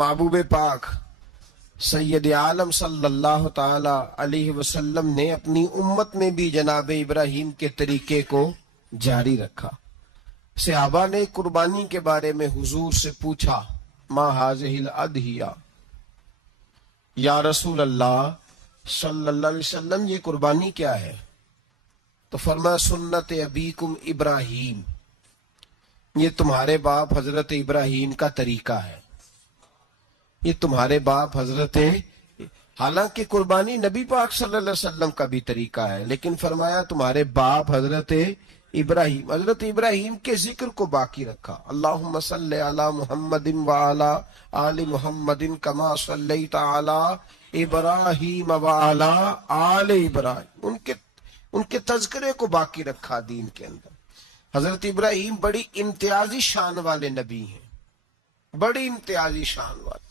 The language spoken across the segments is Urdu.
محبوب پاک سید عالم صلی اللہ تعالی علیہ وسلم نے اپنی امت میں بھی جناب ابراہیم کے طریقے کو جاری رکھا۔ صحابہ نے قربانی کے بارے میں حضور سے پوچھا، ما ہذہ الاضحیہ، یا رسول اللہ صلی اللہ علیہ وسلم یہ قربانی کیا ہے؟ تو فرمایا سنت ابیکم ابراہیم، یہ تمہارے باپ حضرت ابراہیم کا طریقہ ہے، یہ تمہارے باپ حضرت، حالانکہ قربانی نبی پاک صلی اللہ علیہ وسلم کا بھی طریقہ ہے، لیکن فرمایا تمہارے باپ حضرت ابراہیم، حضرت ابراہیم کے ذکر کو باقی رکھا۔ اللہم صلی علی محمد وعلی آل محمد کما صلیت علی ابراہیم وعلی آل ابراہیم، ان کے تذکرے کو باقی رکھا دین کے اندر۔ حضرت ابراہیم بڑی امتیازی شان والے نبی ہیں، بڑی امتیازی شان والے۔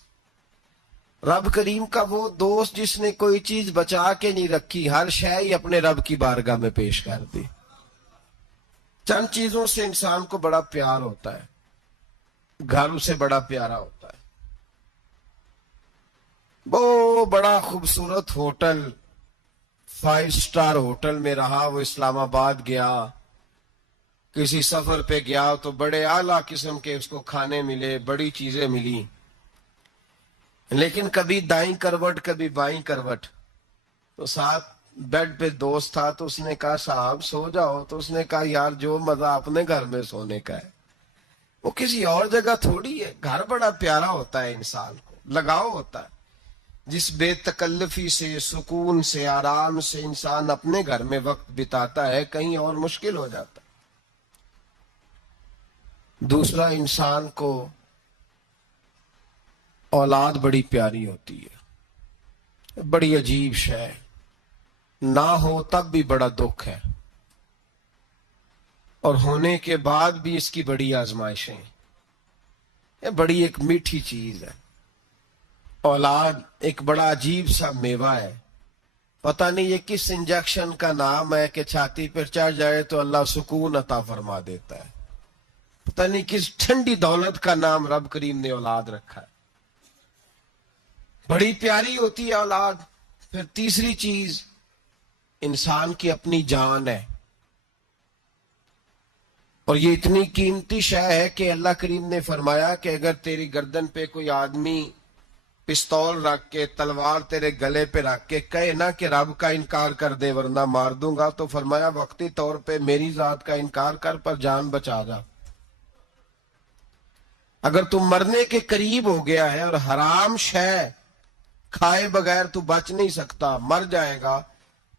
رب کریم کا وہ دوست جس نے کوئی چیز بچا کے نہیں رکھی، ہر شے ہی اپنے رب کی بارگاہ میں پیش کر دی۔ چند چیزوں سے انسان کو بڑا پیار ہوتا ہے، گھر اسے بڑا پیارا ہوتا ہے، وہ بڑا خوبصورت ہوٹل، 5 اسٹار ہوٹل میں رہا، وہ اسلام آباد گیا، کسی سفر پہ گیا تو بڑے اعلیٰ قسم کے اس کو کھانے ملے، بڑی چیزیں ملی، لیکن کبھی دائیں کروٹ کبھی بائیں کروٹ، تو ساتھ بیڈ پہ دوست تھا تو اس نے کہا صاحب سو جاؤ، تو اس نے کہا یار جو مزہ اپنے گھر میں سونے کا ہے وہ کسی اور جگہ تھوڑی ہے۔ گھر بڑا پیارا ہوتا ہے، انسان کو لگاؤ ہوتا ہے، جس بے تکلفی سے، سکون سے، آرام سے انسان اپنے گھر میں وقت بتاتا ہے، کہیں اور مشکل ہو جاتا ہے۔ دوسرا، انسان کو اولاد بڑی پیاری ہوتی ہے، بڑی عجیب شے، نہ ہو تب بھی بڑا دکھ ہے، اور ہونے کے بعد بھی اس کی بڑی آزمائشیں، یہ بڑی ایک میٹھی چیز ہے۔ اولاد ایک بڑا عجیب سا میوہ ہے، پتہ نہیں یہ کس انجیکشن کا نام ہے کہ چھاتی پر چڑھ جائے تو اللہ سکون عطا فرما دیتا ہے، پتہ نہیں کس ٹھنڈی دولت کا نام رب کریم نے اولاد رکھا ہے، بڑی پیاری ہوتی ہے اولاد۔ پھر تیسری چیز انسان کی اپنی جان ہے، اور یہ اتنی قیمتی شے ہے کہ اللہ کریم نے فرمایا کہ اگر تیری گردن پہ کوئی آدمی پستول رکھ کے، تلوار تیرے گلے پہ رکھ کے کہے نہ کہ رب کا انکار کر دے ورنہ مار دوں گا، تو فرمایا وقتی طور پہ میری ذات کا انکار کر پر جان بچا جا۔ اگر تم مرنے کے قریب ہو گیا ہے اور حرام شے کھائے بغیر تو بچ نہیں سکتا، مر جائے گا،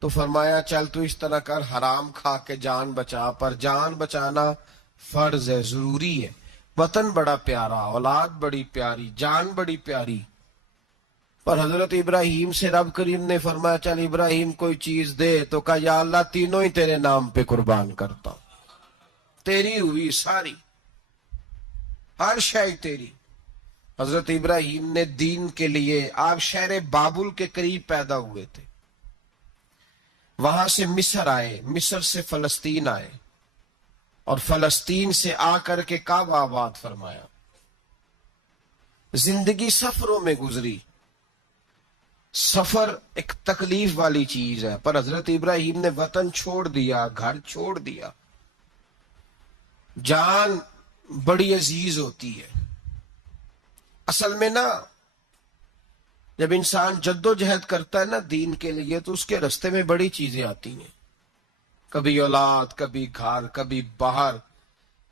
تو فرمایا چل تو اس طرح کر، حرام کھا کے جان بچا، پر جان بچانا فرض ہے، ضروری ہے۔ وطن بڑا پیارا، اولاد بڑی پیاری، جان بڑی پیاری، پر حضرت ابراہیم سے رب کریم نے فرمایا چل ابراہیم کوئی چیز دے، تو کہا یا اللہ تینوں ہی تیرے نام پہ قربان کرتا ہوں، تیری ہوئی ساری، ہر شے تیری۔ حضرت ابراہیم نے دین کے لیے، آپ شہر بابل کے قریب پیدا ہوئے تھے، وہاں سے مصر آئے، مصر سے فلسطین آئے، اور فلسطین سے آ کر کے کعبہ آباد فرمایا۔ زندگی سفروں میں گزری، سفر ایک تکلیف والی چیز ہے، پر حضرت ابراہیم نے وطن چھوڑ دیا، گھر چھوڑ دیا۔ جان بڑی عزیز ہوتی ہے اصل میں نا، جب انسان جد و جہد کرتا ہے نا دین کے لیے تو اس کے رستے میں بڑی چیزیں آتی ہیں، کبھی اولاد، کبھی گھر، کبھی باہر،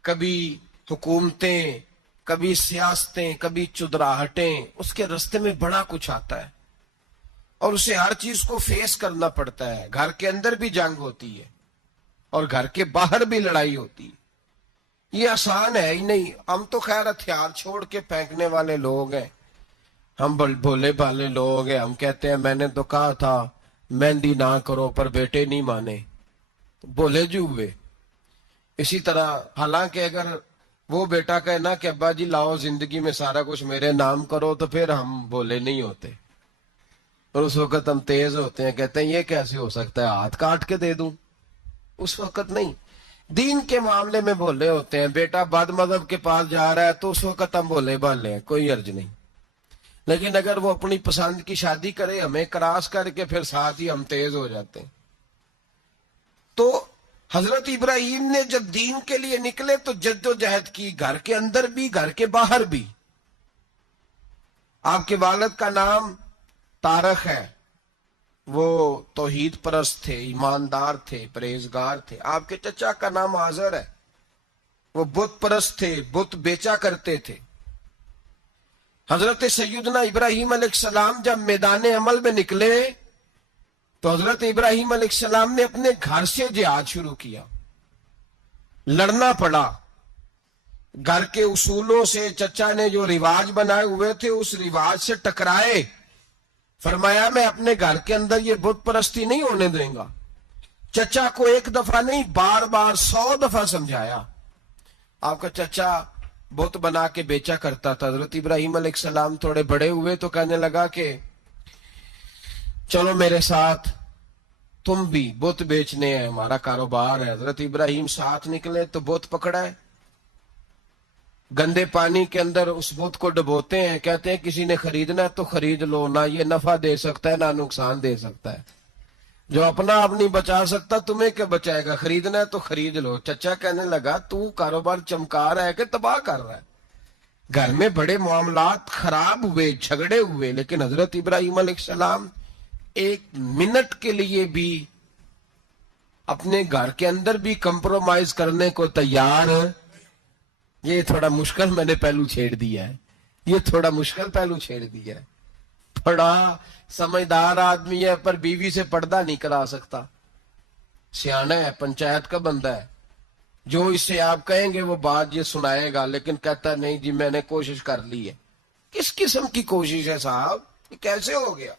کبھی حکومتیں، کبھی سیاستیں، کبھی چدراہٹیں، اس کے رستے میں بڑا کچھ آتا ہے اور اسے ہر چیز کو فیس کرنا پڑتا ہے۔ گھر کے اندر بھی جنگ ہوتی ہے اور گھر کے باہر بھی لڑائی ہوتی ہے، یہ آسان ہے ہی نہیں۔ ہم تو خیر ہتھیار چھوڑ کے پھینکنے والے لوگ ہیں، ہم بھولے بھالے لوگ ہیں، ہم کہتے ہیں میں نے تو کہا تھا مہندی نہ کرو پر بیٹے نہیں مانے، بولے جو ہوئے۔ اسی طرح حالانکہ اگر وہ بیٹا کہے نا کہ ابا جی لاؤ زندگی میں سارا کچھ میرے نام کرو، تو پھر ہم بولے نہیں ہوتے، اور اس وقت ہم تیز ہوتے ہیں، کہتے ہیں یہ کیسے ہو سکتا ہے، ہاتھ کاٹ کے دے دوں۔ اس وقت نہیں، دین کے معاملے میں بولے ہوتے ہیں۔ بیٹا بد مذہب کے پاس جا رہا ہے تو اس وقت ہم بولے بھالے ہیں، کوئی عرض نہیں۔ لیکن اگر وہ اپنی پسند کی شادی کرے ہمیں کراس کر کے پھر ساتھ ہی ہم تیز ہو جاتے ہیں. تو حضرت ابراہیم نے جب دین کے لیے نکلے تو جد و جہد کی، گھر کے اندر بھی گھر کے باہر بھی. آپ کے والد کا نام طارق ہے، وہ توحید پرست تھے، ایماندار تھے، پرہیزگار تھے. آپ کے چچا کا نام آزر ہے، وہ بت پرست تھے، بت بیچا کرتے تھے. حضرت سیدنا ابراہیم علیہ السلام جب میدان عمل میں نکلے تو حضرت ابراہیم علیہ السلام نے اپنے گھر سے جہاد شروع کیا. لڑنا پڑا، گھر کے اصولوں سے چچا نے جو رواج بنائے ہوئے تھے اس رواج سے ٹکرائے. فرمایا میں اپنے گھر کے اندر یہ بت پرستی نہیں ہونے دیں گا. چچا کو ایک دفعہ نہیں بار بار 100 دفعہ سمجھایا. آپ کا چچا بت بنا کے بیچا کرتا تھا. حضرت ابراہیم علیہ السلام تھوڑے بڑے ہوئے تو کہنے لگا کہ چلو میرے ساتھ، تم بھی بت بیچنے ہیں، ہمارا کاروبار ہے. حضرت ابراہیم ساتھ نکلے تو بت پکڑا ہے، گندے پانی کے اندر اس بت کو ڈبوتے ہیں. کہتے ہیں کسی نے خریدنا ہے تو خرید لو، نہ یہ نفع دے سکتا ہے نہ نقصان دے سکتا ہے. جو اپنا آپ نہیں بچا سکتا تمہیں کیا بچائے گا، خریدنا ہے تو خرید لو. چچا کہنے لگا تو کاروبار چمکا رہا ہے کہ تباہ کر رہا ہے. گھر میں بڑے معاملات خراب ہوئے، جھگڑے ہوئے، لیکن حضرت ابراہیم علیہ السلام ایک منٹ کے لیے بھی اپنے گھر کے اندر بھی کمپرومائز کرنے کو تیار. یہ تھوڑا مشکل میں نے پہلو چھیڑ دیا ہے، یہ تھوڑا مشکل پہلو چھیڑ دیا ہے. بڑا سمجھدار آدمی ہے پر بیوی سے پردہ نہیں کرا سکتا. سیانا ہے، پنچایت کا بندہ ہے، جو اس سے آپ کہیں گے وہ بات یہ سنائے گا، لیکن کہتا نہیں جی میں نے کوشش کر لی ہے. کس قسم کی کوشش ہے صاحب، یہ کیسے ہو گیا؟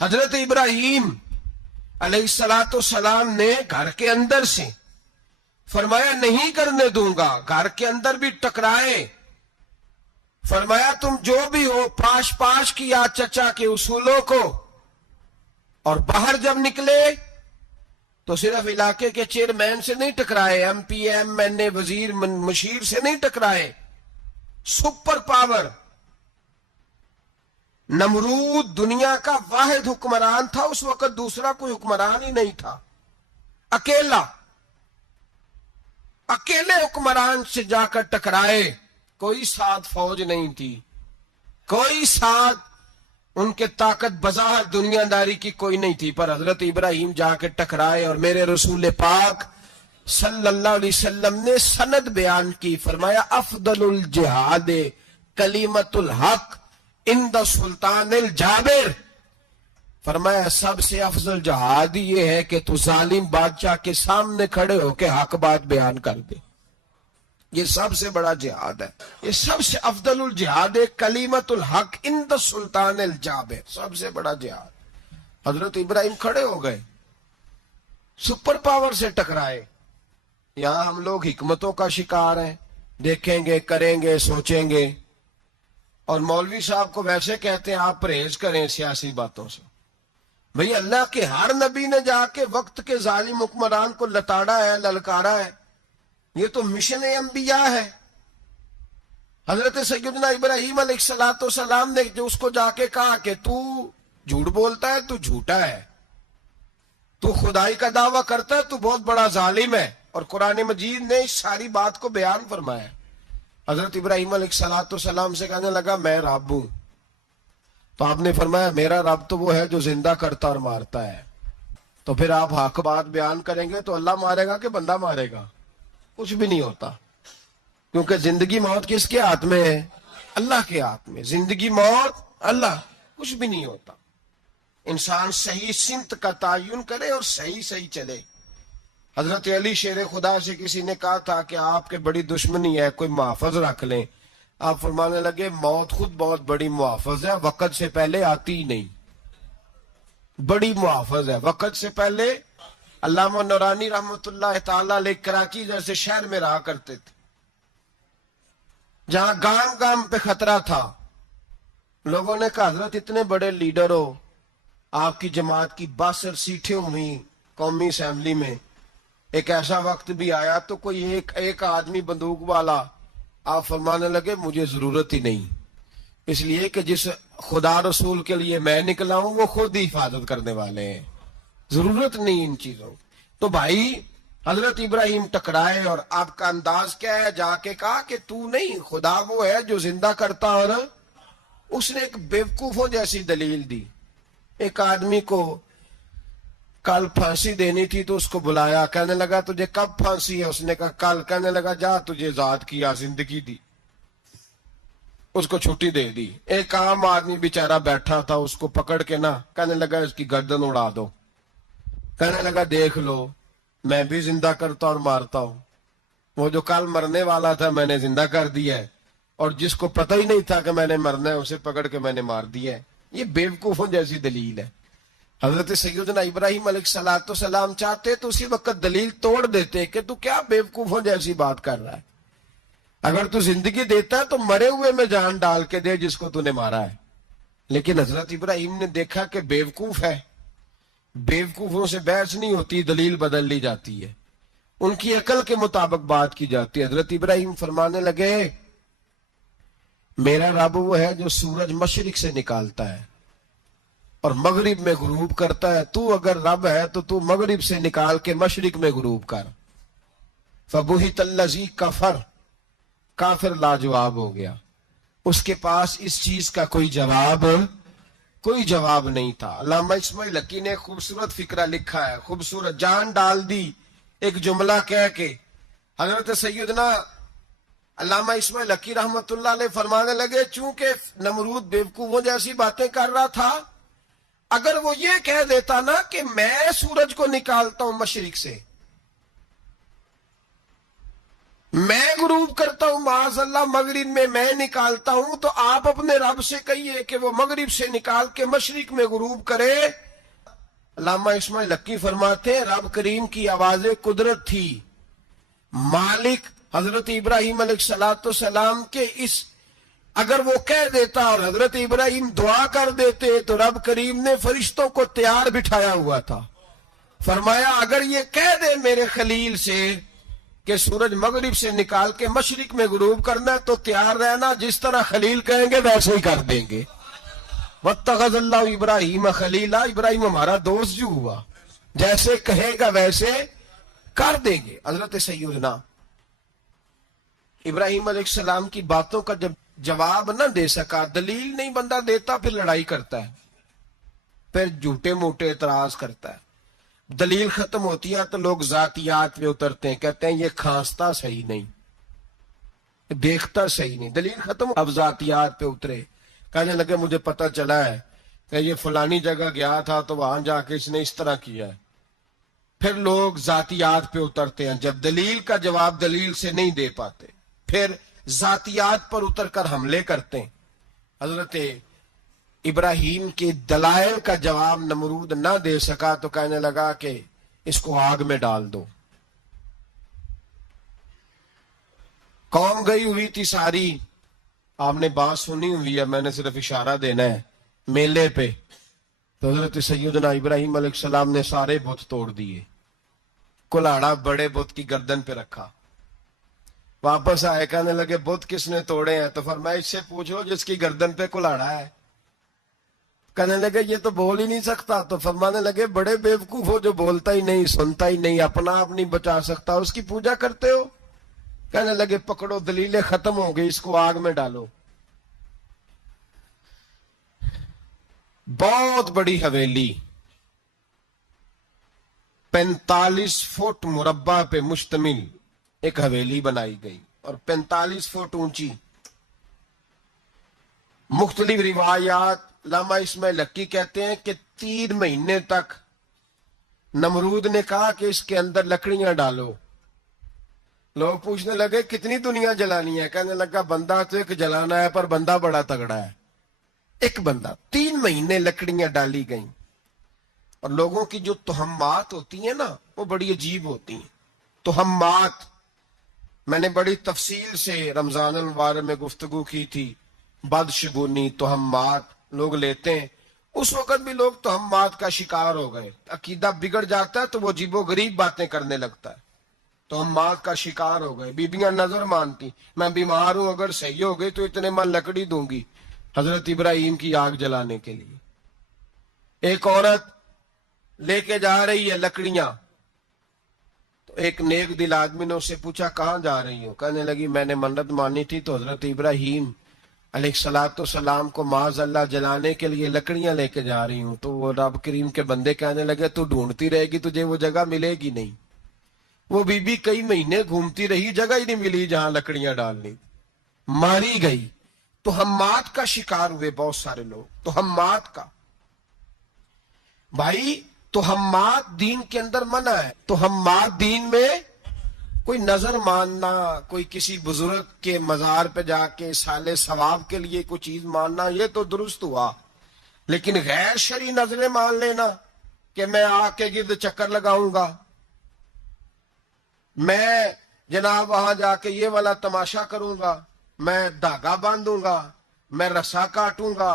حضرت ابراہیم علیہ السلام نے گھر کے اندر سے فرمایا نہیں کرنے دوں گا. گھر کے اندر بھی ٹکرائے. فرمایا تم جو بھی ہو پاش پاش کیا چچا کے اصولوں کو. اور باہر جب نکلے تو صرف علاقے کے چیئرمین سے نہیں ٹکرائے، ایم پی ایم این اے وزیر مشیر سے نہیں ٹکرائے. سپر پاور نمرود دنیا کا واحد حکمران تھا اس وقت، دوسرا کوئی حکمران ہی نہیں تھا. اکیلے حکمران سے جا کر ٹکرائے. کوئی ساتھ فوج نہیں تھی، کوئی ساتھ ان کے طاقت بظاہر دنیا داری کی کوئی نہیں تھی، پر حضرت ابراہیم جا کے ٹکرائے. اور میرے رسول پاک صلی اللہ علیہ وسلم نے سند بیان کی. فرمایا افضل الجہاد کلمت الحق عند سلطان الجابر. فرمایا سب سے افضل جہاد یہ ہے کہ تو ظالم بادشاہ کے سامنے کھڑے ہو کے حق بات بیان کر دے. یہ سب سے بڑا جہاد ہے، یہ سب سے افضل الجہاد کلمت الحق عند سلطان الجابر، سب سے بڑا جہاد. حضرت ابراہیم کھڑے ہو گئے، سپر پاور سے ٹکرائے. یہاں ہم لوگ حکمتوں کا شکار ہیں، دیکھیں گے، کریں گے، سوچیں گے. اور مولوی صاحب کو ویسے کہتے ہیں آپ پرہیز کریں سیاسی باتوں سے. بھئی اللہ کے ہر نبی نے جا کے وقت کے ظالم حکمران کو لتاڑا ہے، للکارا ہے. یہ تو مشن انبیاء ہے. حضرت سیدنا ابراہیم علیہ السلام نے جو اس کو جا کے کہا کہ تو جھوٹ بولتا ہے، تو جھوٹا ہے، تو خدائی کا دعویٰ کرتا ہے، تو بہت بڑا ظالم ہے. اور قرآن مجید نے اس ساری بات کو بیان فرمایا. حضرت ابراہیم علیہ السلام سے کہنے لگا میں رب ہوں. تو آپ نے فرمایا میرا رب تو وہ ہے جو زندہ کرتا اور مارتا ہے. تو پھر آپ حق بات بیان کریں گے تو اللہ مارے گا کہ بندہ مارے گا؟ کچھ بھی نہیں ہوتا، کیونکہ زندگی موت کس کے ہاتھ میں ہے؟ اللہ کے ہاتھ میں. زندگی موت اللہ، کچھ بھی نہیں ہوتا. انسان صحیح سمت کا تعین کرے اور صحیح چلے. حضرت علی شیر خدا سے کسی نے کہا تھا کہ آپ کے بڑی دشمنی ہے، کوئی محافظ رکھ لیں. آپ فرمانے لگے موت خود بہت بڑی محافظ ہے، وقت سے پہلے آتی ہی نہیں. بڑی محافظ ہے، وقت سے پہلے. علامہ نورانی رحمت اللہ تعالیٰ علیہ کراچی جیسے شہر میں رہا کرتے تھے، جہاں گام گام پہ خطرہ تھا. لوگوں نے کہا حضرت اتنے بڑے لیڈر ہو، آپ کی جماعت کی 62 سیٹیں ہوئی قومی اسمبلی میں، ایک ایسا وقت بھی آیا تو کوئی ایک آدمی بندوق والا. آپ فرمانے لگے مجھے ضرورت ہی نہیں، اس لیے کہ جس خدا رسول کے لیے میں نکلا ہوں وہ خود ہی حفاظت کرنے والے ہیں، ضرورت نہیں ان چیزوں۔ تو بھائی حضرت ابراہیم ٹکرائے اور آپ کا انداز کیا ہے؟ جا کے کہا کہ تو نہیں، خدا وہ ہے جو زندہ کرتا، اور اس نے ایک بیوقوفوں جیسی دلیل دی۔ ایک آدمی کو کل پھانسی دینی تھی تو اس کو بلایا، کہنے لگا تجھے کب پھانسی ہے؟ اس نے کہا کل۔ کہنے لگا جا تجھے ذات کیا، زندگی دی، اس کو چھٹی دے دی۔ ایک عام آدمی بیچارہ بیٹھا تھا، اس کو پکڑ کے نا کہنے لگا اس کی گردن اڑا دو۔ کہنے لگا دیکھ لو میں بھی زندہ کرتا اور مارتا ہوں، وہ جو کل مرنے والا تھا میں نے زندہ کر دیا ہے، اور جس کو پتہ ہی نہیں تھا کہ میں نے مرنا ہے اسے پکڑ کے میں نے مار دیا ہے۔ یہ بیوقوفوں جیسی دلیل ہے۔ حضرت سیدنا ابراہیم علیہ السلام چاہتے تو اسی وقت دلیل توڑ دیتے کہ تو کیا بیوقوفوں جیسی بات کر رہا ہے، اگر تو زندگی دیتا ہے تو مرے ہوئے میں جان ڈال کے دے جس کو تو نے مارا ہے۔ لیکن حضرت ابراہیم نے دیکھا کہ بیوقوف ہے، بیوقوفوں سے بحث نہیں ہوتی، دلیل بدل لی جاتی ہے، ان کی عقل کے مطابق بات کی جاتی ہے۔ حضرت ابراہیم فرمانے لگے میرا رب وہ ہے جو سورج مشرق سے نکالتا ہے اور مغرب میں غروب کرتا ہے، تو اگر رب ہے تو تو مغرب سے نکال کے مشرق میں غروب کر۔ فَبُهِتَ الَّذِي كَفَرَ، کافر لاجواب ہو گیا، اس کے پاس اس چیز کا کوئی جواب نہیں تھا۔ علامہ اسماعیل حقی نے خوبصورت فقرہ لکھا ہے، خوبصورت، جان ڈال دی ایک جملہ کہہ کے۔ حضرت سیدنا علامہ اسماعیل حقی رحمت اللہ علیہ فرمانے لگے چونکہ نمرود بیوقوفوں جیسی باتیں کر رہا تھا، اگر وہ یہ کہہ دیتا نا کہ میں سورج کو نکالتا ہوں مشرق سے، میں غروب کرتا ہوں معاذ اللہ مغرب میں نکالتا ہوں، تو آپ اپنے رب سے کہیے کہ وہ مغرب سے نکال کے مشرق میں غروب کرے۔ علامہ اسماعیل حقی فرماتے ہیں رب کریم کی آواز قدرت تھی، مالک حضرت ابراہیم علیہ السلام کے اس اگر وہ کہہ دیتا اور حضرت ابراہیم دعا کر دیتے تو رب کریم نے فرشتوں کو تیار بٹھایا ہوا تھا، فرمایا اگر یہ کہہ دے میرے خلیل سے کہ سورج مغرب سے نکال کے مشرق میں غروب کرنا ہے تو تیار رہنا، جس طرح خلیل کہیں گے ویسے ہی کر دیں گے۔ وَاتَّخَذَ اللَّهُ ابراہیم خلیلا، ابراہیم ہمارا دوست جو ہوا، جیسے کہے گا ویسے کر دیں گے۔ حضرت سیدنا ابراہیم علیہ السلام کی باتوں کا جب جواب نہ دے سکا، دلیل نہیں بندہ دیتا، پھر لڑائی کرتا ہے، پھر جھوٹے موٹے اعتراض کرتا ہے۔ دلیل ختم ہوتی ہے تو لوگ ذاتیات پہ اترتے ہیں، کہتے ہیں یہ کھانستا صحیح نہیں، دیکھتا صحیح نہیں، دلیل ختم۔ اب ذاتیات پہ اترے، کہنے لگے مجھے پتہ چلا ہے کہ یہ فلانی جگہ گیا تھا تو وہاں جا کے اس نے اس طرح کیا ہے۔ پھر لوگ ذاتیات پہ اترتے ہیں، جب دلیل کا جواب دلیل سے نہیں دے پاتے پھر ذاتیات پر اتر کر حملے کرتے ہیں۔ حضرت ابراہیم کے دلائل کا جواب نمرود نہ دے سکا تو کہنے لگا کہ اس کو آگ میں ڈال دو۔ قوم گئی ہوئی تھی ساری، آپ نے بات سنی ہوئی ہے، میں نے صرف اشارہ دینا ہے، میلے پہ تو حضرت سیدنا ابراہیم علیہ السلام نے سارے بت توڑ دیے، کلاڑا بڑے بت کی گردن پہ رکھا، واپس آئے، کہنے لگے بت کس نے توڑے ہیں؟ تو فرمایا اس سے پوچھو جس کی گردن پہ کلاڑا ہے۔ کہنے لگے یہ تو بول ہی نہیں سکتا، تو فرمانے لگے بڑے بیوقوف ہو جو بولتا ہی نہیں، سنتا ہی نہیں، اپنا آپ نہیں بچا سکتا، اس کی پوجا کرتے ہو۔ کہنے لگے پکڑو، دلیلیں ختم ہو گئی، اس کو آگ میں ڈالو۔ بہت بڑی حویلی 45 فٹ مربع پہ مشتمل ایک حویلی بنائی گئی اور 45 فٹ اونچی۔ مختلف روایات، علامہ اسماعیل حقی کہتے ہیں کہ 3 مہینے تک نمرود نے کہا کہ اس کے اندر لکڑیاں ڈالو۔ لوگ پوچھنے لگے کتنی دنیا جلانی ہے؟ کہنے لگا بندہ تو ایک جلانا ہے پر بندہ بڑا تگڑا ہے، ایک بندہ۔ 3 مہینے لکڑیاں ڈالی گئیں، اور لوگوں کی جو تہمات ہوتی ہیں نا وہ بڑی عجیب ہوتی ہیں۔ تہمات میں نے بڑی تفصیل سے رمضان المبارک میں گفتگو کی تھی، بدشگونی، تہمات لوگ لیتے ہیں، اس وقت بھی لوگ تہمات کا شکار ہو گئے، عقیدہ بگڑ جاتا ہے تو وہ عجیب و غریب باتیں کرنے لگتا ہے، تہمات کا شکار ہو گئے۔ بیبیاں نظر مانتی، میں بیمار ہوں اگر صحیح ہو گئی تو اتنے من لکڑی دوں گی، حضرت ابراہیم کی آگ جلانے کے لیے. ایک عورت لے کے جا رہی ہے لکڑیاں. تو ایک نیک دل آدمی نے اس سے پوچھا کہاں جا رہی ہو؟ کہنے لگی میں نے منت مانی تھی تو حضرت ابراہیم علیہ السلام کو معاذ اللہ جلانے کے لیے لکڑیاں لے کے جا رہی ہوں. تو وہ رب کریم کے بندے کہنے لگے تو ڈھونڈتی رہے گی تجھے وہ جگہ ملے گی نہیں. وہ بی بی کئی مہینے گھومتی رہی, جگہ ہی نہیں ملی جہاں لکڑیاں ڈالنی. ماری گئی. تو ہمات کا شکار ہوئے بہت سارے لوگ. تو ہمات کا بھائی تو ہمات دین کے اندر منع ہے. تو ہمات دین میں کوئی نظر ماننا, کوئی کسی بزرگ کے مزار پہ جا کے سالے ثواب کے لیے کوئی چیز ماننا, یہ تو درست ہوا. لیکن غیر شرعی نظریں مان لینا کہ میں آ کے گرد چکر لگاؤں گا, میں جناب وہاں جا کے یہ والا تماشا کروں گا, میں دھاگا باندھوں گا, میں رسا کاٹوں گا,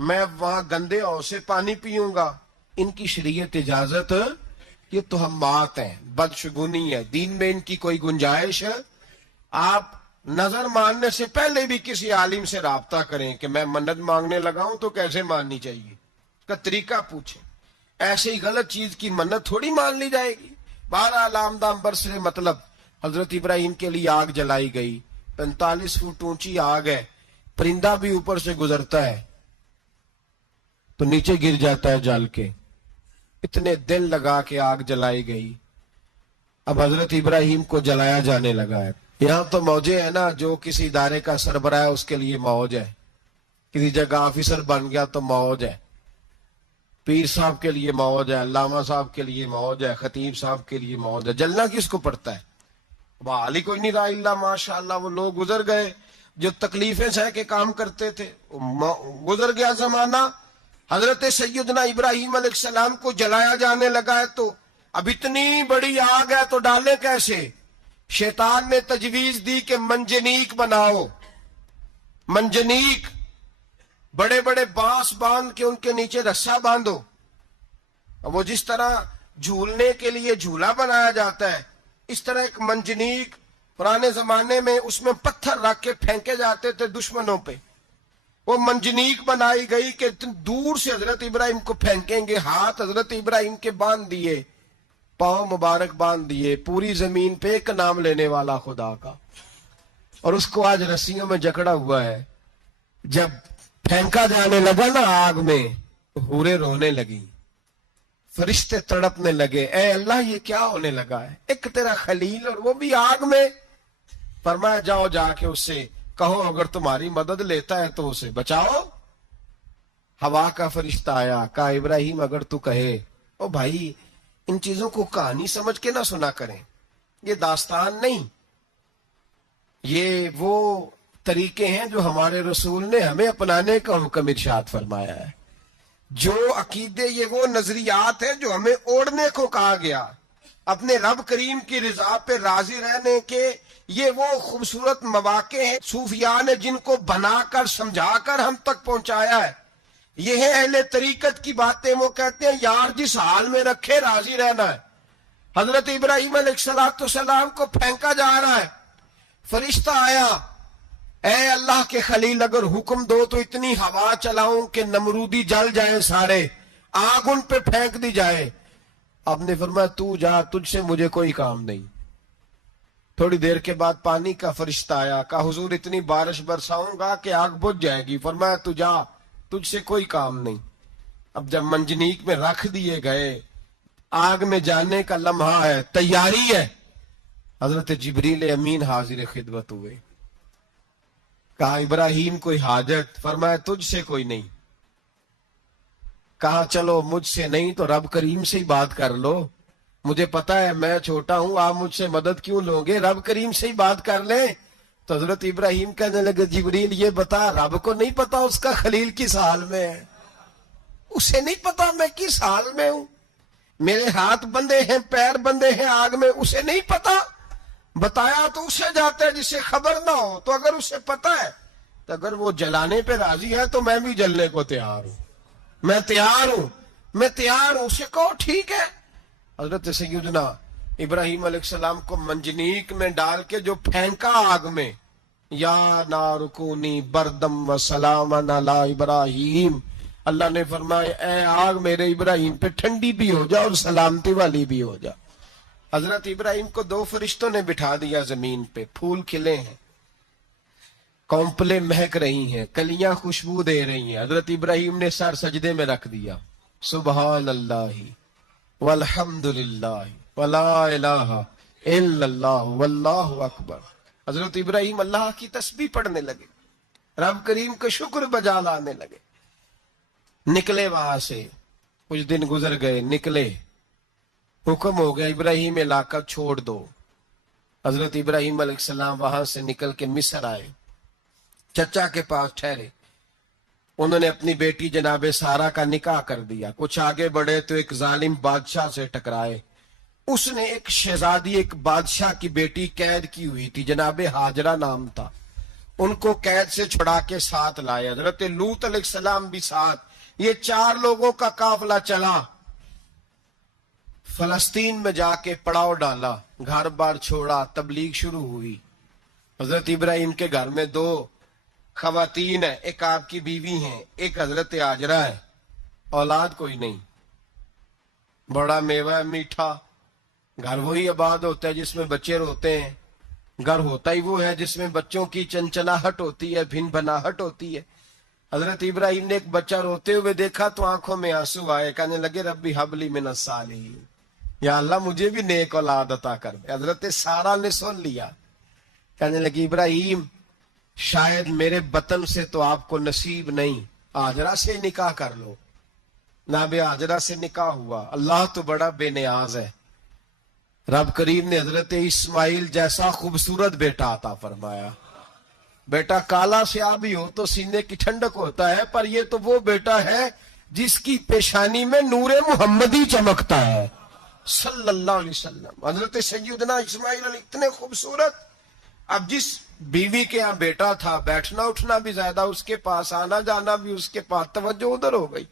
میں وہاں گندے اور سے پانی پیوں گا, ان کی شریعت اجازت, یہ توہمات ہیں, بدشگونی ہے. دین میں ان کی کوئی گنجائش ہے؟ آپ نظر ماننے سے پہلے بھی کسی عالم سے رابطہ کریں کہ میں منت مانگنے لگا ہوں تو کیسے ماننی چاہیے, اس کا طریقہ پوچھیں. ایسے ہی غلط چیز کی منت تھوڑی مان لی جائے گی. بہرحال آمدام برسر مطلب حضرت ابراہیم کے لیے آگ جلائی گئی. 45 فٹ اونچی آگ ہے, پرندہ بھی اوپر سے گزرتا ہے تو نیچے گر جاتا ہے جل کے. اتنے دل لگا کے آگ جلائی گئی. اب حضرت ابراہیم کو جلایا جانے لگا ہے. یہاں تو موجیں ہے نا, جو کسی ادارے کا سربراہ ہے اس کے لیے موج ہے, کسی جگہ آفیسر بن گیا تو موج ہے, پیر صاحب کے لیے موج ہے, علامہ صاحب کے لیے موج ہے, خطیب صاحب کے لیے موج ہے. جلنا کس کو پڑتا ہے؟ بحال ہی کوئی نہیں رہا الا ماشاء اللہ. وہ لوگ گزر گئے جو تکلیفیں سہ کے کام کرتے تھے, گزر گیا زمانہ. حضرت سیدنا ابراہیم علیہ السلام کو جلایا جانے لگا ہے تو اب اتنی بڑی آگ ہے تو ڈالے کیسے؟ شیطان نے تجویز دی کہ منجنیق بناؤ. منجنیق, بڑے بڑے بانس باندھ کے ان کے نیچے رسا باندھو. وہ جس طرح جھولنے کے لیے جھولا بنایا جاتا ہے, اس طرح ایک منجنیق پرانے زمانے میں اس میں پتھر رکھ کے پھینکے جاتے تھے دشمنوں پہ. وہ منجنیق بنائی گئی کہ دور سے حضرت ابراہیم کو پھینکیں گے. ہاتھ حضرت ابراہیم کے باندھ دیے, پاؤں مبارک باندھ دیے. پوری زمین پہ ایک نام لینے والا خدا کا, اور اس کو آج رسیوں میں جکڑا ہوا ہے. جب پھینکا جانے لگا نا آگ میں, حوریں رونے لگی, فرشتے تڑپنے لگے, اے اللہ یہ کیا ہونے لگا ہے؟ ایک تیرا خلیل اور وہ بھی آگ میں. فرمایا جاؤ جا کے اس سے کہو اگر تمہاری مدد لیتا ہے تو اسے بچاؤ. ہوا کا فرشتہ آیا, کہا ابراہیم اگر تو کہے. او بھائی ان چیزوں کو کہانی سمجھ کے نہ سنا کریں, یہ داستان نہیں, یہ وہ طریقے ہیں جو ہمارے رسول نے ہمیں اپنانے کا حکم ارشاد فرمایا ہے. جو عقیدے, یہ وہ نظریات ہیں جو ہمیں اوڑھنے کو کہا گیا. اپنے رب کریم کی رضا پہ راضی رہنے کے یہ وہ خوبصورت مواقع ہیں صوفیاء نے جن کو بنا کر سمجھا کر ہم تک پہنچایا ہے. یہ ہے اہل طریقت کی باتیں. وہ کہتے ہیں یار جس حال میں رکھے راضی رہنا ہے. حضرت ابراہیم علیہ السلام کو پھینکا جا رہا ہے, فرشتہ آیا, اے اللہ کے خلیل اگر حکم دو تو اتنی ہوا چلاؤں کہ نمرودی جل جائیں سارے, آگ ان پہ پھینک دی جائے. آپ نے فرمایا تو جا, تجھ سے مجھے کوئی کام نہیں. تھوڑی دیر کے بعد پانی کا فرشتہ آیا, کہا حضور اتنی بارش برساؤں گا کہ آگ بجھ جائے گی. فرمایا تو جا, تجھ سے کوئی کام نہیں. اب جب منجنیق میں رکھ دیے گئے, آگ میں جانے کا لمحہ ہے, تیاری ہے, حضرت جبریل امین حاضر خدمت ہوئے. کہا ابراہیم کوئی حاجت؟ فرمایا تجھ سے کوئی نہیں. کہا چلو مجھ سے نہیں تو رب کریم سے ہی بات کر لو, مجھے پتا ہے میں چھوٹا ہوں, آپ مجھ سے مدد کیوں لو گے, رب کریم سے ہی بات کر لیں. تو حضرت ابراہیم کہنے لگے جبریل یہ بتا, رب کو نہیں پتا اس کا خلیل کس حال میں ہے؟ اسے نہیں پتا میں کس حال میں ہوں؟ میرے ہاتھ بندے ہیں, پیر بندے ہیں آگ میں, اسے نہیں پتا؟ بتایا تو اسے جاتا ہے جسے خبر نہ ہو. تو اگر اسے پتا ہے تو اگر وہ جلانے پہ راضی ہے تو میں بھی جلنے کو تیار ہوں, میں تیار ہوں, میں تیار ہوں. اسے کہو ٹھیک ہے. حضرت سیدنا ابراہیم علیہ السلام کو منجنیق میں ڈال کے جو پھینکا آگ میں, یا نار کونی بردم و سلامن علی ابراہیم، اللہ نے فرمایا اے آگ میرے ابراہیم پہ ٹھنڈی بھی ہو جا اور سلامتی والی بھی ہو جا۔ حضرت ابراہیم کو دو فرشتوں نے بٹھا دیا زمین پہ، پھول کھلے ہیں، کونپلیں مہک رہی ہیں، کلیاں خوشبو دے رہی ہیں۔ حضرت ابراہیم نے سر سجدے میں رکھ دیا، سبحان اللہ والحمد للہ ولا الہ الا اللہ واللہ اکبر۔ حضرت ابراہیم اللہ کی تسبیح پڑھنے لگے، رب کریم کا شکر بجا لانے لگے۔ نکلے وہاں سے، کچھ دن گزر گئے، نکلے، حکم ہو گیا ابراہیم علاقہ چھوڑ دو۔ حضرت ابراہیم علیہ السلام وہاں سے نکل کے مصر آئے، چچا کے پاس ٹھہرے۔ انہوں نے اپنی بیٹی جناب سارہ کا نکاح کر دیا۔ کچھ آگے بڑھے تو ایک ظالم بادشاہ سے ٹکرائے، اس نے ایک شہزادی، ایک بادشاہ کی بیٹی قید کی ہوئی تھی، جناب ہاجرہ نام تھا، ان کو قید سے چھڑا کے ساتھ لائے۔ حضرت لوط علیہ السلام بھی ساتھ، یہ 4 لوگوں کا قافلہ چلا، فلسطین میں جا کے پڑاؤ ڈالا، گھر بار چھوڑا، تبلیغ شروع ہوئی۔ حضرت ابراہیم کے گھر میں 2 خواتین ہیں، ایک آپ کی بیوی ہیں، ایک حضرت ہاجرہ ہے، اولاد کوئی نہیں، بڑا میوہ میٹھا گھر وہی آباد ہوتا ہے جس میں بچے روتے ہیں، گھر ہوتا ہی وہ ہے جس میں بچوں کی چنچناہٹ ہوتی ہے، بھن بھناہٹ ہوتی ہے۔ حضرت ابراہیم نے ایک بچہ روتے ہوئے دیکھا تو آنکھوں میں آنسو آئے، کہنے لگے ربی حب لی من الصالحین، یا اللہ مجھے بھی نیک اولاد عطا کر دے۔ حضرت سارہ نے سن لیا، کہنے لگی ابراہیم شاید میرے بطن سے تو آپ کو نصیب نہیں، ہاجرہ سے نکاح کر لو۔ ناب ہاجرہ سے نکاح ہوا۔ اللہ تو بڑا بے نیاز ہے، رب کریم نے حضرت اسماعیل جیسا خوبصورت بیٹا عطا فرمایا۔ بیٹا کالا سیاہ بھی ہو تو سینے کی ٹھنڈک ہوتا ہے، پر یہ تو وہ بیٹا ہے جس کی پیشانی میں نور محمدی چمکتا ہے صلی اللہ علیہ وسلم۔ حضرت سیدنا اسماعیل علیہ اتنے خوبصورت، اب جس بیوی کے ہاں بیٹا تھا، بیٹھنا اٹھنا بھی زیادہ اس کے پاس، آنا جانا بھی اس کے پاس، توجہ ادھر ہو گئی۔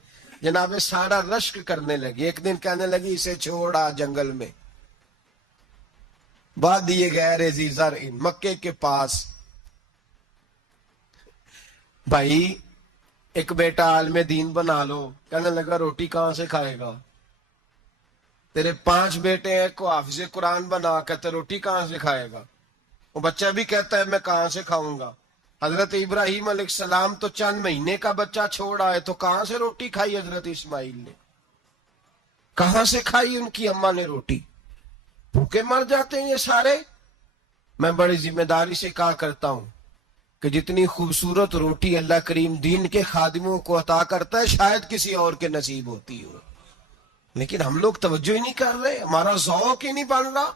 جناب سارا رشک کرنے لگی، ایک دن کہنے لگی اسے چھوڑا جنگل میں، وادی غیر ذی زرع، مکے کے پاس۔ بھائی ایک بیٹا عالم دین بنا لو، کہنے لگا روٹی کہاں سے کھائے گا؟ تیرے 5 بیٹے ہیں کو حافظ قرآن بنا، کہتے روٹی کہاں سے کھائے گا؟ وہ بچہ بھی کہتا ہے میں کہاں سے کھاؤں گا؟ حضرت ابراہیم علیہ السلام تو چند مہینے کا بچہ چھوڑ آئے، تو کہاں سے روٹی کھائی حضرت اسماعیل نے؟ کہاں سے کھائی ان کی اماں نے روٹی؟ بھوکے مر جاتے ہیں یہ سارے۔ میں بڑی ذمہ داری سے کہا کرتا ہوں کہ جتنی خوبصورت روٹی اللہ کریم دین کے خادموں کو عطا کرتا ہے شاید کسی اور کے نصیب ہوتی ہو، لیکن ہم لوگ توجہ ہی نہیں کر رہے، ہمارا ذوق ہی نہیں بن رہا،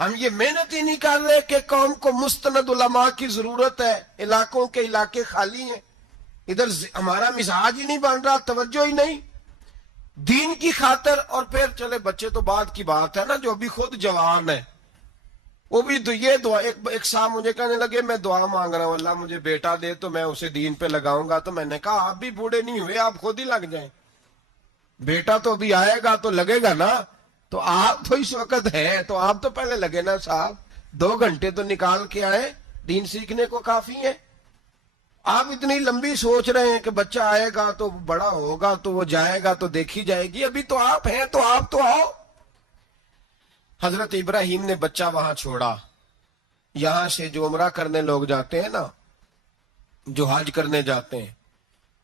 ہم یہ محنت ہی نہیں کر رہے کہ قوم کو مستند علماء کی ضرورت ہے، علاقوں کے علاقے خالی ہیں، ادھر ہمارا مزاج ہی نہیں بن رہا، توجہ ہی نہیں دین کی خاطر۔ اور پھر چلے بچے تو بعد کی بات ہے نا، جو بھی خود جوان ہے وہ بھی یہ دعا، ایک صاحب مجھے کہنے لگے میں دعا مانگ رہا ہوں اللہ مجھے بیٹا دے تو میں اسے دین پہ لگاؤں گا، تو میں نے کہا آپ بھی بوڑھے نہیں ہوئے، آپ خود ہی لگ جائیں، بیٹا تو ابھی آئے گا تو لگے گا نا، تو آپ تو اس وقت ہے تو آپ تو پہلے لگے نا صاحب، 2 گھنٹے تو نکال کے آئے، دین سیکھنے کو کافی ہے۔ آپ اتنی لمبی سوچ رہے ہیں کہ بچہ آئے گا تو بڑا ہوگا تو وہ جائے گا تو دیکھی جائے گی، ابھی تو آپ ہیں تو آپ تو آؤ۔ حضرت ابراہیم نے بچہ وہاں چھوڑا۔ یہاں سے جو عمرہ کرنے لوگ جاتے ہیں نا، جو حج کرنے جاتے ہیں،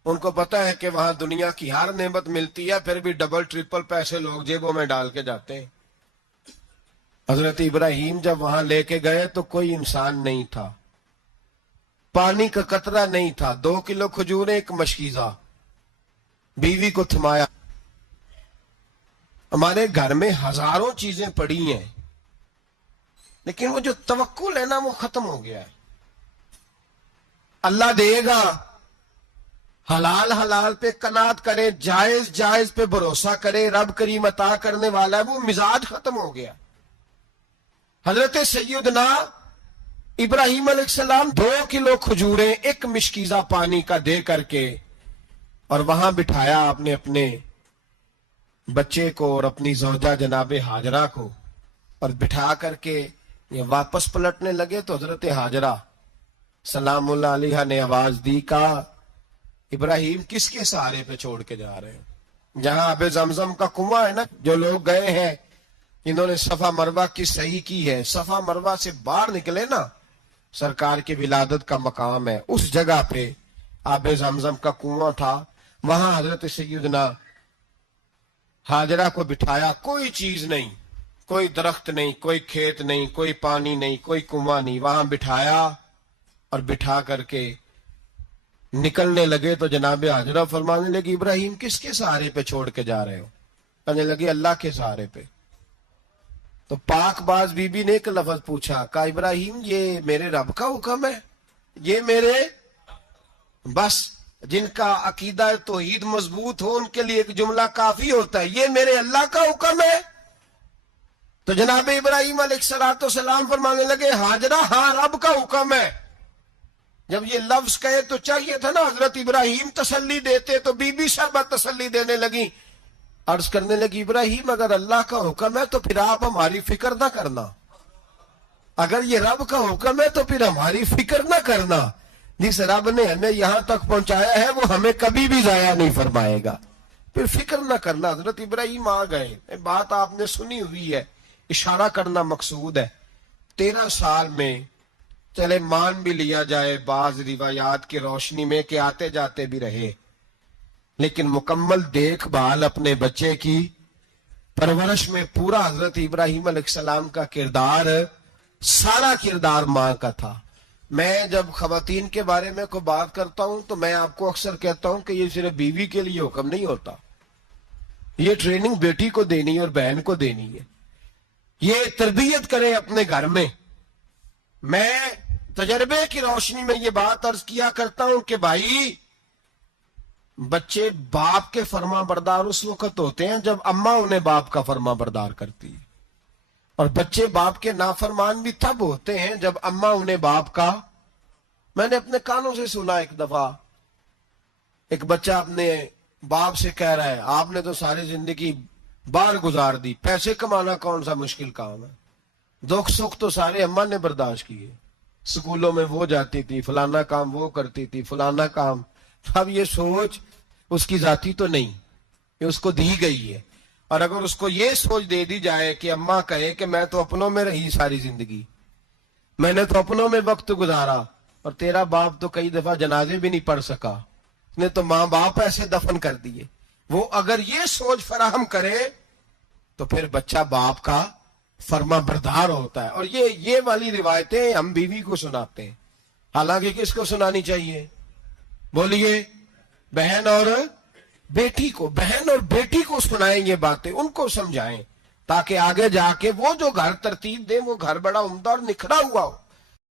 ان کو پتا ہے کہ وہاں دنیا کی ہر نعمت ملتی ہے، پھر بھی ڈبل ٹرپل پیسے لوگ جیبوں میں ڈال کے جاتے ہیں۔ حضرت ابراہیم جب وہاں لے کے گئے تو کوئی انسان نہیں تھا، پانی کا قطرہ نہیں تھا، 2 کلو کھجوریں، 1 مشکیزہ، بیوی کو تھمایا۔ ہمارے گھر میں ہزاروں چیزیں پڑی ہیں، لیکن وہ جو توکل ہے نا وہ ختم ہو گیا ہے۔ اللہ دے گا، حلال حلال پہ قناعت کرے، جائز جائز پہ بھروسہ کرے، رب کریم عطا کرنے والا ہے، وہ مزاج ختم ہو گیا۔ حضرت سیدنا ابراہیم علیہ السلام 2 کلو کھجوریں، 1 مشکیزہ پانی کا دے کر کے، اور وہاں بٹھایا آپ نے اپنے بچے کو اور اپنی زوجہ جناب ہاجرہ کو، اور بٹھا کر کے یہ واپس پلٹنے لگے تو حضرت ہاجرہ سلام اللہ علیہ نے آواز دی، کہا ابراہیم کس کے سہارے پہ چھوڑ کے جا رہے ہیں؟ جہاں آب زمزم کا کنواں ہے نا، جو لوگ گئے ہیں انہوں نے صفا مروہ کی صحیح کی ہے، صفا مروہ سے باہر نکلے نا، سرکار کی ولادت کا مقام ہے، اس جگہ پہ آب زمزم کا کنواں تھا، وہاں حضرت سیدنا حاجرہ کو بٹھایا، کوئی چیز نہیں، کوئی درخت نہیں، کوئی کھیت نہیں، کوئی پانی نہیں، کوئی کنواں نہیں، وہاں بٹھایا اور بٹھا کر کے نکلنے لگے تو جناب حاجرہ فرمانے لگی ابراہیم کس کے سہارے پہ چھوڑ کے جا رہے ہو؟ کہنے لگے اللہ کے سہارے پہ۔ تو پاک باز بی بی نے ایک لفظ پوچھا، کہا ابراہیم یہ میرے رب کا حکم ہے، یہ میرے بس جن کا عقیدہ توحید مضبوط ہو ان کے لیے ایک جملہ کافی ہوتا ہے، یہ میرے اللہ کا حکم ہے؟ تو جناب ابراہیم علیہ السلام فرمانے لگے حاجرہ ہاں رب کا حکم ہے۔ جب یہ لفظ کہے تو چاہیے تھا نا حضرت ابراہیم تسلی دیتے، تو بی بی شربت تسلی دینے لگی، عرض کرنے لگی ابراہیم اگر اللہ کا حکم ہے تو پھر آپ ہماری فکر نہ کرنا، اگر یہ رب کا حکم ہے تو پھر ہماری فکر نہ کرنا، جس رب نے ہمیں یہاں تک پہنچایا ہے وہ ہمیں کبھی بھی ضائع نہیں فرمائے گا، پھر فکر نہ کرنا۔ حضرت ابراہیم آ گئے، بات آپ نے سنی ہوئی ہے، اشارہ کرنا مقصود ہے۔ 13 سال میں چلے مان بھی لیا جائے بعض روایات کی روشنی میں کہ آتے جاتے بھی رہے، لیکن مکمل دیکھ بھال اپنے بچے کی پرورش میں پورا حضرت ابراہیم علیہ السلام کا کردار، سارا کردار ماں کا تھا۔ میں جب خواتین کے بارے میں کوئی بات کرتا ہوں تو میں آپ کو اکثر کہتا ہوں کہ یہ صرف بیوی کے لیے حکم نہیں ہوتا، یہ ٹریننگ بیٹی کو دینی اور بہن کو دینی ہے، یہ تربیت کریں اپنے گھر میں۔ میں تجربے کی روشنی میں یہ بات عرض کیا کرتا ہوں کہ بھائی بچے باپ کے فرما بردار اس وقت ہوتے ہیں جب اماں انہیں باپ کا فرما بردار کرتی ہے، اور بچے باپ کے نافرمان بھی تب ہوتے ہیں جب اماں انہیں باپ کا۔ میں نے اپنے کانوں سے سنا ایک دفعہ ایک بچہ اپنے باپ سے کہہ رہا ہے آپ نے تو ساری زندگی باہر گزار دی، پیسے کمانا کون سا مشکل کام ہے، دکھ سکھ تو سارے اماں نے برداشت کیے، سکولوں میں وہ جاتی تھی، فلانا کام وہ کرتی تھی، فلانا کام۔ اب یہ سوچ اس کی ذاتی تو نہیں، یہ اس کو دی گئی ہے، اور اگر اس کو یہ سوچ دے دی جائے کہ اماں کہے کہ میں تو اپنوں میں رہی ساری زندگی، میں نے تو اپنوں میں وقت گزارا، اور تیرا باپ تو کئی دفعہ جنازے بھی نہیں پڑھ سکا، اس نے تو ماں باپ ایسے دفن کر دیے، وہ اگر یہ سوچ فراہم کرے تو پھر بچہ باپ کا فرما بردار ہوتا ہے۔ اور یہ والی روایتیں ہم بیوی کو سناتے ہیں، حالانکہ کس کو سنانی چاہیے؟ بولیے، بہن اور بیٹی کو، بہن اور بیٹی کو سنائیں یہ باتیں، ان کو سمجھائیں، تاکہ آگے جا کے وہ جو گھر ترتیب دیں وہ گھر بڑا عمدہ اور نکھرا ہوا ہو۔